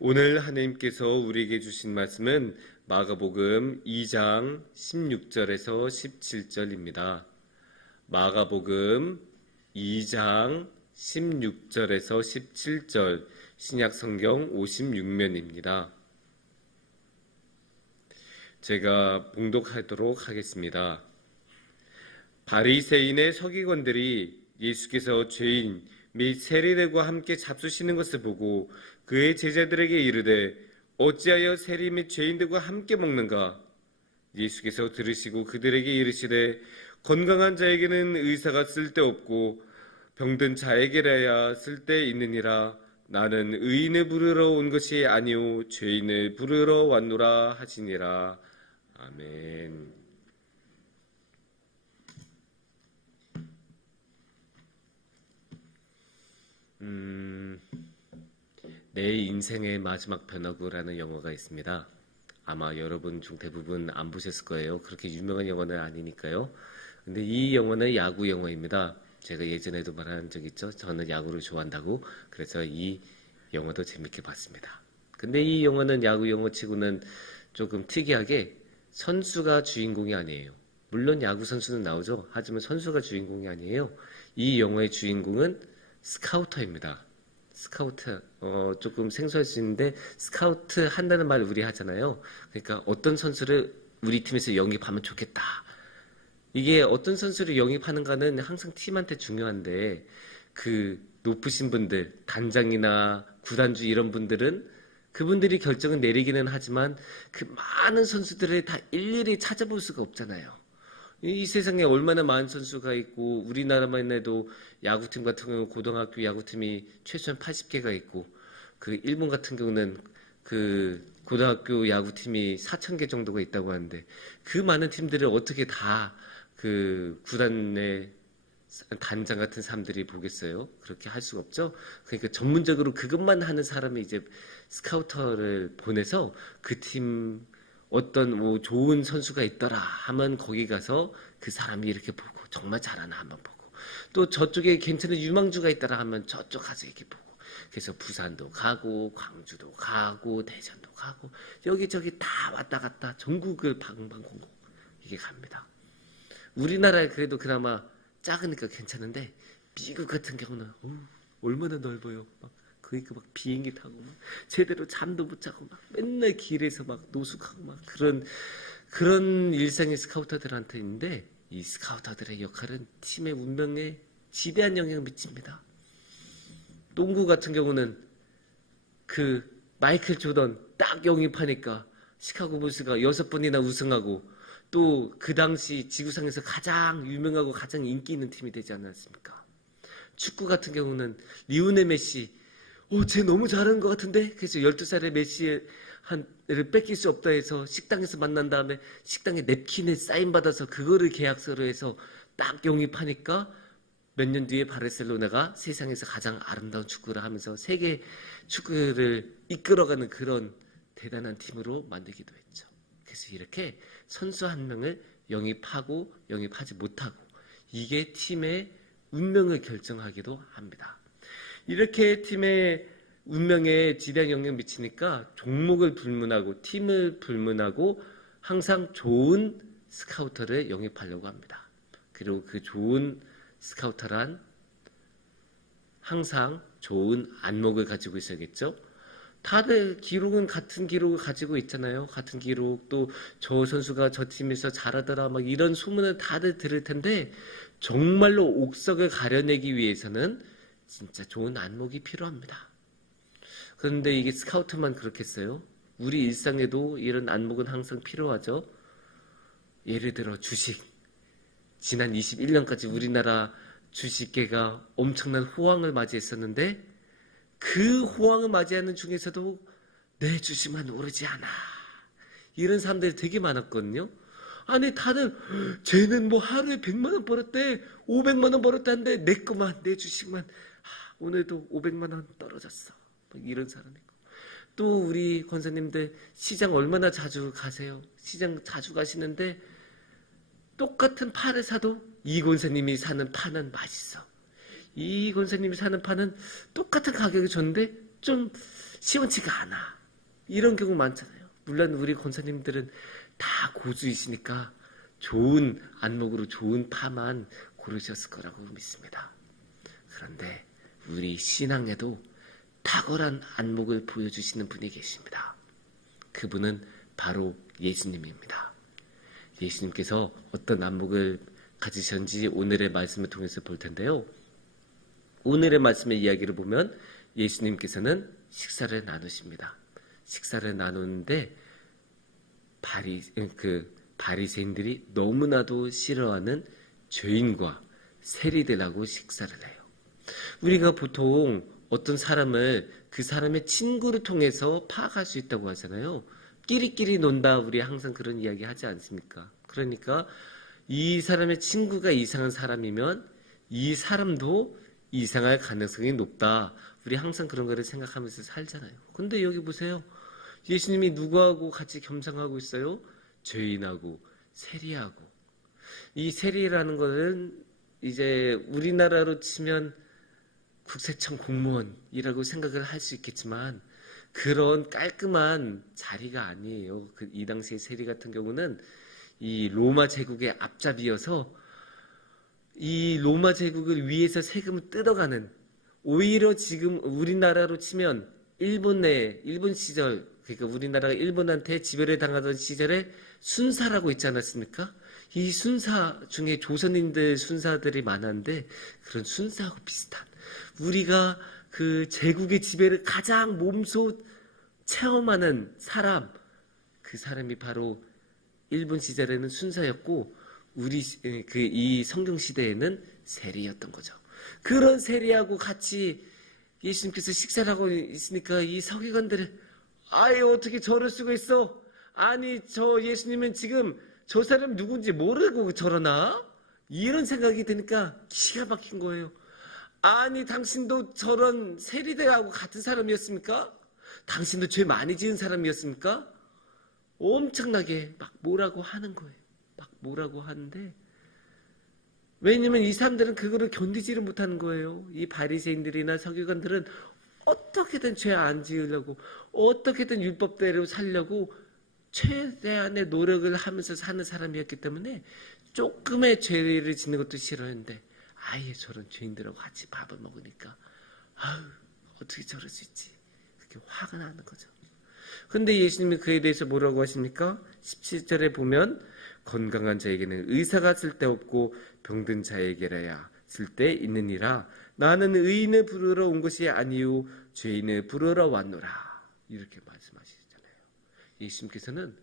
오늘 하나님께서 우리에게 주신 말씀은 마가복음 2장 16절에서 17절입니다. 마가복음 2장 16절에서 17절 신약성경 56면입니다. 제가 봉독하도록 하겠습니다. 바리새인의 서기관들이 예수께서 죄인 및 세리들과 함께 잡수시는 것을 보고 그의 제자들에게 이르되 어찌하여 세리 및 죄인들과 함께 먹는가? 예수께서 들으시고 그들에게 이르시되 건강한 자에게는 의사가 쓸데없고 병든 자에게라야 쓸데있느니라. 나는 의인을 부르러 온 것이 아니오 죄인을 부르러 왔노라 하시니라. 아멘. 내 인생의 마지막 변화구라는 영화가 있습니다. 아마 여러분 중 대부분 안 보셨을 거예요. 그렇게 유명한 영화는 아니니까요. 근데 이 영화는 야구 영화입니다. 제가 예전에도 말한 적 있죠. 저는 야구를 좋아한다고. 그래서 이 영화도 재밌게 봤습니다. 근데 이 영화는 야구 영화치고는 조금 특이하게 선수가 주인공이 아니에요. 물론 야구 선수는 나오죠. 하지만 선수가 주인공이 아니에요. 이 영화의 주인공은 스카우터입니다. 스카우트, 조금 생소할 수 있는데 스카우트 한다는 말 우리 하잖아요. 그러니까 어떤 선수를 우리 팀에서 영입하면 좋겠다. 이게 어떤 선수를 영입하는가는 항상 팀한테 중요한데 그 높으신 분들, 단장이나 구단주 이런 분들은 그분들이 결정을 내리기는 하지만 그 많은 선수들을 다 일일이 찾아볼 수가 없잖아요. 이 세상에 얼마나 많은 선수가 있고 우리나라만 해도 야구팀 같은 경우는 고등학교 야구팀이 최소한 80개가 있고 그 일본 같은 경우는 그 고등학교 야구팀이 4,000개 정도가 있다고 하는데 그 많은 팀들을 어떻게 다 그 구단의 단장 같은 사람들이 보겠어요? 그렇게 할 수가 없죠. 그러니까 전문적으로 그것만 하는 사람이 이제 스카우터를 보내서 그 팀 어떤 뭐 좋은 선수가 있더라 하면 거기 가서 그 사람이 이렇게 보고 정말 잘하나 한번 보고 또 저쪽에 괜찮은 유망주가 있더라 하면 저쪽 가서 이렇게 보고 그래서 부산도 가고 광주도 가고 대전도 가고 여기저기 다 왔다 갔다 전국을 방방곡곡 이게 갑니다. 우리나라에 그래도 그나마 작으니까 괜찮은데 미국 같은 경우는 얼마나 넓어요. 그러니까 막 비행기 타고 막 제대로 잠도 못 자고 막 맨날 길에서 막 노숙하고 막 그런 일상이 스카우터들한테 있는데 이 스카우터들의 역할은 팀의 운명에 지대한 영향을 미칩니다. 농구 같은 경우는 그 마이클 조던 딱 영입하니까 시카고 불스가 6번이나 우승하고 또 그 당시 지구상에서 가장 유명하고 가장 인기 있는 팀이 되지 않았습니까? 축구 같은 경우는 리오넬 메시 쟤 너무 잘하는 것 같은데? 그래서 12살의 메시를 뺏길 수 없다 해서 식당에서 만난 다음에 식당에 냅킨에 사인받아서 그거를 계약서로 해서 딱 영입하니까 몇 년 뒤에 바르셀로나가 세상에서 가장 아름다운 축구를 하면서 세계 축구를 이끌어가는 그런 대단한 팀으로 만들기도 했죠. 그래서 이렇게 선수 한 명을 영입하고 영입하지 못하고 이게 팀의 운명을 결정하기도 합니다. 이렇게 팀의 운명에 지대한 영향을 미치니까 종목을 불문하고 팀을 불문하고 항상 좋은 스카우터를 영입하려고 합니다. 그리고 그 좋은 스카우터란 항상 좋은 안목을 가지고 있어야겠죠. 다들 기록은 같은 기록을 가지고 있잖아요. 같은 기록 또 저 선수가 저 팀에서 잘하더라 막 이런 소문을 다들 들을 텐데 정말로 옥석을 가려내기 위해서는 진짜 좋은 안목이 필요합니다. 그런데 이게 스카우트만 그렇겠어요? 우리 일상에도 이런 안목은 항상 필요하죠. 예를 들어 주식. 지난 21년까지 우리나라 주식계가 엄청난 호황을 맞이했었는데 그 호황을 맞이하는 중에서도 내 주식만 오르지 않아. 이런 사람들이 되게 많았거든요. 아니 다들 쟤는 뭐 하루에 100만 원 벌었대 500만 원 벌었다는데 내 거만 내 주식만 오늘도 500만 원 떨어졌어. 이런 사람이 있고 또 우리 권사님들 시장 얼마나 자주 가세요? 시장 자주 가시는데 똑같은 파를 사도 이 권사님이 사는 파는 맛있어. 이 권사님이 사는 파는 똑같은 가격에 줬는데 좀 시원치가 않아. 이런 경우 많잖아요. 물론 우리 권사님들은 다 고수이시니까 좋은 안목으로 좋은 파만 고르셨을 거라고 믿습니다. 그런데 우리 신앙에도 탁월한 안목을 보여주시는 분이 계십니다. 그분은 바로 예수님입니다. 예수님께서 어떤 안목을 가지셨는지 오늘의 말씀을 통해서 볼 텐데요. 오늘의 말씀의 이야기를 보면 예수님께서는 식사를 나누십니다. 식사를 나누는데 바리새인들이 너무나도 싫어하는 죄인과 세리들하고 식사를 해요. 우리가 보통 어떤 사람을 그 사람의 친구를 통해서 파악할 수 있다고 하잖아요. 끼리끼리 논다, 우리 항상 그런 이야기 하지 않습니까? 그러니까 이 사람의 친구가 이상한 사람이면 이 사람도 이상할 가능성이 높다. 우리 항상 그런 거를 생각하면서 살잖아요. 근데 여기 보세요. 예수님이 누구하고 같이 겸상하고 있어요? 죄인하고 세리하고. 이 세리라는 것은 이제 우리나라로 치면 국세청 공무원이라고 생각을 할 수 있겠지만 그런 깔끔한 자리가 아니에요. 이 당시의 세리 같은 경우는 이 로마 제국의 앞잡이여서 이 로마 제국을 위해서 세금을 뜯어가는, 오히려 지금 우리나라로 치면 일본 시절, 그러니까 우리나라가 일본한테 지배를 당하던 시절에 순사라고 있지 않았습니까? 이 순사 중에 조선인들 순사들이 많았는데 그런 순사하고 비슷한, 우리가 그 제국의 지배를 가장 몸소 체험하는 사람, 그 사람이 바로 일본 시절에는 순사였고 이 성경 시대에는 세리였던 거죠. 그런 세리하고 같이 예수님께서 식사를 하고 있으니까 이 서기관들은 아예 어떻게 저럴 수가 있어? 아니 저 예수님은 지금 저 사람 누군지 모르고 저러나? 이런 생각이 드니까 기가 막힌 거예요. 아니 당신도 저런 세리들하고 같은 사람이었습니까? 당신도 죄 많이 지은 사람이었습니까? 엄청나게 막 뭐라고 하는 거예요. 막 뭐라고 하는데, 왜냐면 이 사람들은 그거를 견디지를 못하는 거예요. 이 바리새인들이나 서기관들은 어떻게든 죄 안 지으려고, 어떻게든 율법대로 살려고 최대한의 노력을 하면서 사는 사람이었기 때문에 조금의 죄를 짓는 것도 싫어했는데 아예 저런 죄인들하고 같이 밥을 먹으니까 아유 어떻게 저럴 수 있지, 그렇게 화가 나는 거죠. 근데 예수님이 그에 대해서 뭐라고 하십니까? 17절에 보면 건강한 자에게는 의사가 쓸데없고 병든 자에게라야 쓸데 있느니라. 나는 의인을 부르러 온 것이 아니요 죄인을 부르러 왔노라. 이렇게 말씀하시잖아요. 예수님께서는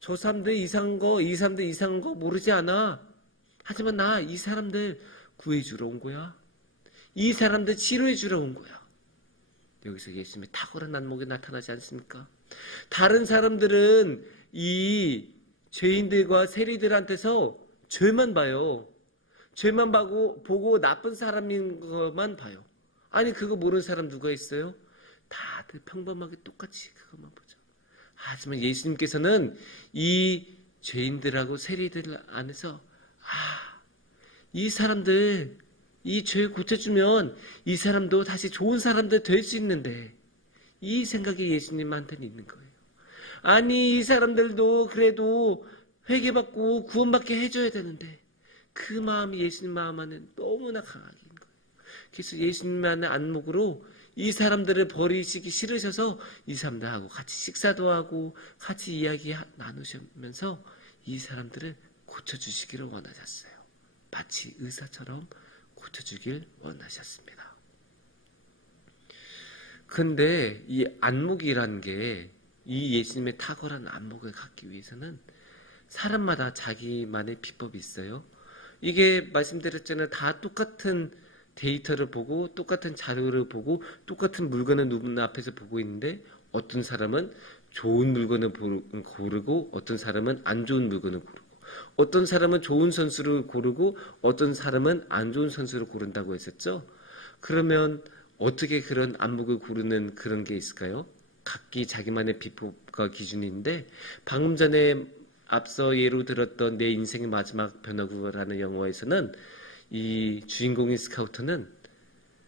저 사람들 이상한 거 모르지 않아. 하지만 이 사람들 구해주러 온 거야. 이 사람들 치료해주러 온 거야. 여기서 예수님의 탁월한 안목이 나타나지 않습니까? 다른 사람들은 이 죄인들과 세리들한테서 죄만 봐요. 죄만 보고 나쁜 사람인 것만 봐요. 아니 그거 모르는 사람 누가 있어요? 다들 평범하게 똑같이 그것만 보죠. 하지만 예수님께서는 이 죄인들하고 세리들 안에서 이 사람들 이 죄 고쳐주면 이 사람도 다시 좋은 사람들 될 수 있는데, 이 생각이 예수님한테는 있는 거예요. 아니 이 사람들도 그래도 회개받고 구원받게 해줘야 되는데 그 마음이 예수님 마음 안에 너무나 강하게 있는 거예요. 그래서 예수님만의 안목으로 이 사람들을 버리시기 싫으셔서 이 사람들하고 같이 식사도 하고 같이 이야기 나누시면서 이 사람들을 고쳐주시기를 원하셨어요. 마치 의사처럼 고쳐주길 원하셨습니다. 근데 이 안목이라는 게, 이 예수님의 탁월한 안목을 갖기 위해서는 사람마다 자기만의 비법이 있어요. 이게 말씀드렸잖아요. 다 똑같은 데이터를 보고 똑같은 자료를 보고 똑같은 물건을 눈 앞에서 보고 있는데 어떤 사람은 좋은 물건을 고르고 어떤 사람은 안 좋은 물건을 고르고 어떤 사람은 좋은 선수를 고르고 어떤 사람은 안 좋은 선수를 고른다고 했었죠. 그러면 어떻게 그런 안목을 고르는 그런 게 있을까요? 각기 자기만의 비법과 기준이 있는데, 방금 전에 앞서 예로 들었던 내 인생의 마지막 변화구라는 영화에서는 이 주인공인 스카우터는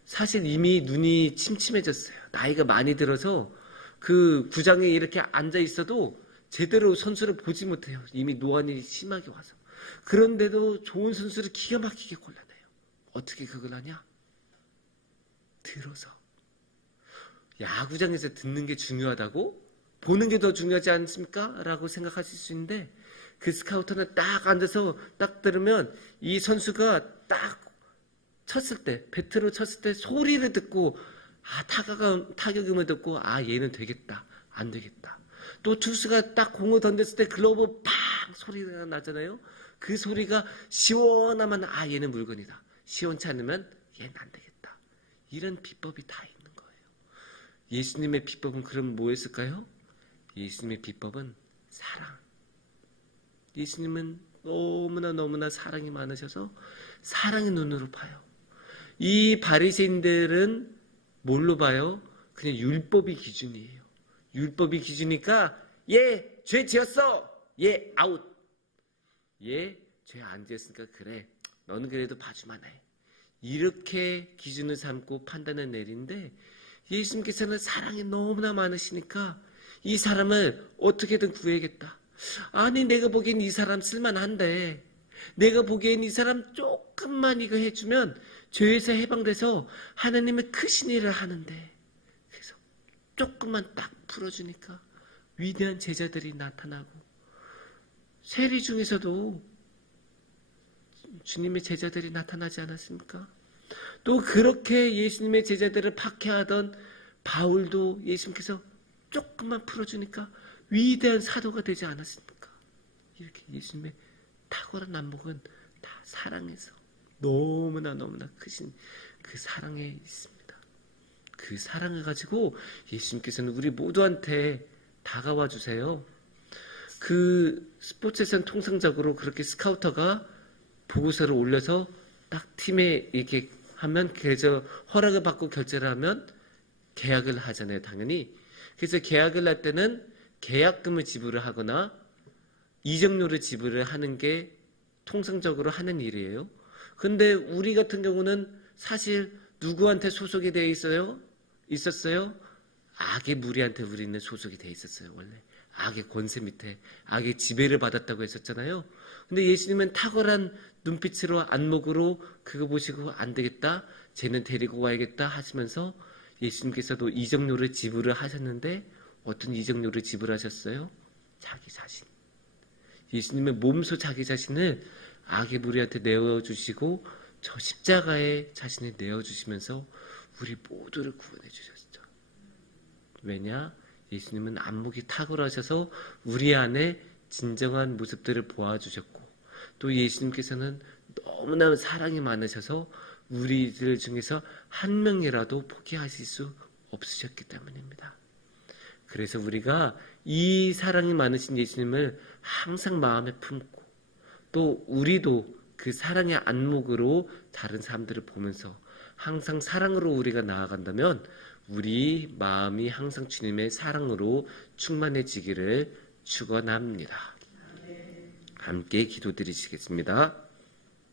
사실 이미 눈이 침침해졌어요. 나이가 많이 들어서 그 구장에 이렇게 앉아 있어도 제대로 선수를 보지 못해요. 이미 노안이 심하게 와서. 그런데도 좋은 선수를 기가 막히게 골라내요. 어떻게 그걸 하냐? 들어서. 야구장에서 듣는 게 중요하다고? 보는 게 더 중요하지 않습니까? 라고 생각하실 수 있는데, 그 스카우터는 딱 앉아서 딱 들으면 이 선수가 딱 쳤을 때, 배트로 쳤을 때 소리를 듣고, 타격음을 듣고, 얘는 되겠다, 안 되겠다. 또 투수가 딱 공을 던졌을 때 글러브 팡 소리가 나잖아요. 그 소리가 시원하면 얘는 물건이다. 시원치 않으면 얘는 안 되겠다. 이런 비법이 다 있는 거예요. 예수님의 비법은 그럼 뭐였을까요? 예수님의 비법은 사랑. 예수님은 너무나 사랑이 많으셔서 사랑의 눈으로 봐요. 이 바리새인들은 뭘로 봐요? 그냥 율법이 기준이에요. 율법이 기준이니까 얘 죄 지었어. 얘 아웃. 얘 죄 안 지었으니까 그래. 너는 그래도 봐주만 해. 이렇게 기준을 삼고 판단을 내리는데 예수님께서는 사랑이 너무나 많으시니까 이 사람을 어떻게든 구해야겠다. 아니 내가 보기엔 이 사람 쓸만한데 내가 보기엔 이 사람 조금만 이거 해주면 죄에서 해방돼서 하나님의 크신 일을 하는데 그래서 조금만 딱 풀어주니까 위대한 제자들이 나타나고 세리 중에서도 주님의 제자들이 나타나지 않았습니까? 또 그렇게 예수님의 제자들을 박해하던 바울도 예수님께서 조금만 풀어주니까 위대한 사도가 되지 않았습니까? 이렇게 예수님의 탁월한 안목은 다 사랑에서 너무나 크신 그 사랑에 있습니다. 그 사랑을 가지고 예수님께서는 우리 모두한테 다가와 주세요. 그 스포츠에서는 통상적으로 그렇게 스카우터가 보고서를 올려서 딱 팀에 이렇게 하면 그래서 허락을 받고 결제를 하면 계약을 하잖아요, 당연히. 그래서 계약을 할 때는 계약금을 지불을 하거나 이적료를 지불을 하는 게 통상적으로 하는 일이에요. 근데 우리 같은 경우는 사실 누구한테 소속이 되어 있었어요? 악의 무리한테 우리는 소속이 되어 있었어요, 원래. 악의 권세 밑에 악의 지배를 받았다고 했었잖아요. 근데 예수님은 탁월한 눈빛으로 안목으로 그거 보시고 안 되겠다, 쟤는 데리고 와야겠다 하시면서 예수님께서도 이적료를 지불을 하셨는데 어떤 이적료를 지불하셨어요? 자기 자신. 예수님의 몸소 자기 자신을 악의 무리한테 내어주시고 저 십자가에 자신을 내어주시면서 우리 모두를 구원해 주셨죠. 왜냐? 예수님은 안목이 탁월하셔서 우리 안에 진정한 모습들을 보아주셨고 또 예수님께서는 너무나 사랑이 많으셔서 우리들 중에서 한 명이라도 포기하실 수 없으셨기 때문입니다. 그래서 우리가 이 사랑이 많으신 예수님을 항상 마음에 품고 또 우리도 그 사랑의 안목으로 다른 사람들을 보면서 항상 사랑으로 우리가 나아간다면 우리 마음이 항상 주님의 사랑으로 충만해지기를 축원합니다. 함께 기도드리시겠습니다.